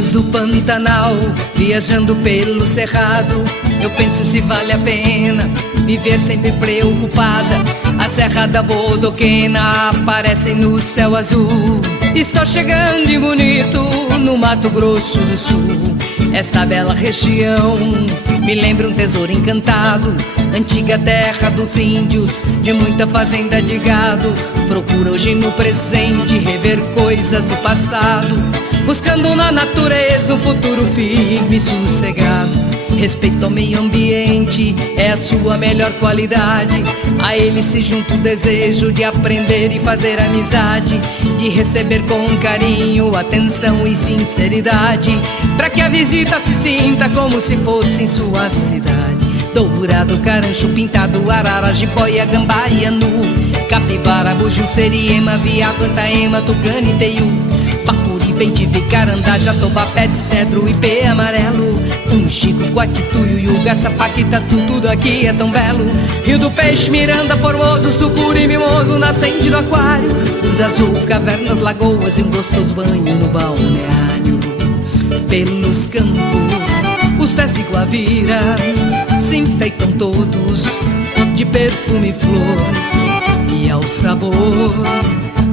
sonhos do Pantanal, viajando pelo cerrado. Eu penso se vale a pena viver sempre preocupada. A Serra da Bodoquena aparece no céu azul. Estou chegando e bonito no Mato Grosso do Sul. Esta bela região me lembra um tesouro encantado, antiga terra dos índios, de muita fazenda de gado. Procuro hoje no presente rever coisas do passado, buscando na natureza um futuro firme e sossegado. Respeito ao meio ambiente é a sua melhor qualidade. A ele se junta o desejo de aprender e fazer amizade, de receber com carinho, atenção e sinceridade, para que a visita se sinta como se fosse em sua cidade. Dourado, carancho, pintado, arara, jiboia, gambá e anu, capivara, buju, seriema, viado, antaema, tucano e teiu, pacuri, bentivi, carandá, jatobá, pé de cedro, ipê amarelo, chico, guatituio, iuga, sapaquitatu, tudo aqui é tão belo. Rio do Peixe, Miranda, Formoso, Sucuri, Mimoso, nascente do aquário, luz azul, cavernas, lagoas e um gostoso banho no balneário. Pelos campos, os pés de Guavira se enfeitam todos de perfume e flor, e ao sabor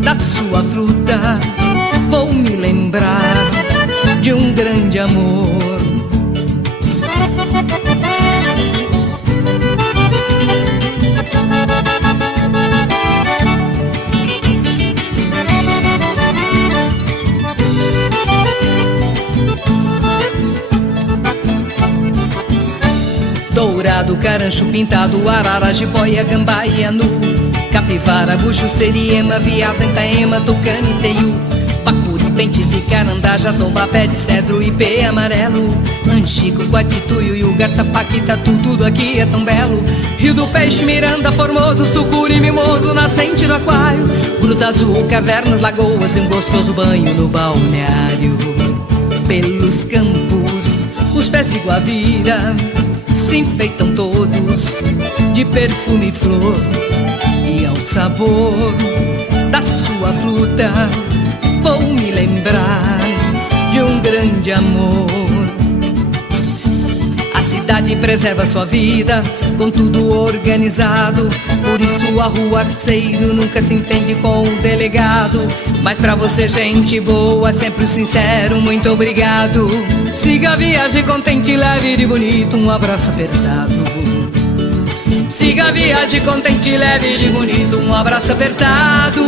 da sua fruta vou me lembrar de um grande amor. Dourado, carancho, pintado, arara, jiboia, gambá e anu, capivara, buju, seriema, viado, entaema, tucano e teiu, pacuri, bentivi, carandá, jatobá, pé de cedro, ipê amarelo, anchico, guatituio, iuga, sapaquitatu, tudo aqui é tão belo. Rio do Peixe, Miranda, Formoso, Sucuri, Mimoso, nascente do aquário, gruta azul, cavernas, lagoas e um gostoso banho no balneário. Pelos campos, os pés de Guavira se enfeitam todos de perfume e flor, e ao sabor da sua fruta vou me lembrar de um grande amor. A cidade preserva sua vida com tudo organizado, por isso o arruaceiro nunca se entende com o delegado. Mas pra você, gente boa, sempre o sincero muito obrigado. Siga a viagem contente, leve e bonito, um abraço apertado. Siga a viagem contente, leve e bonito, um abraço apertado.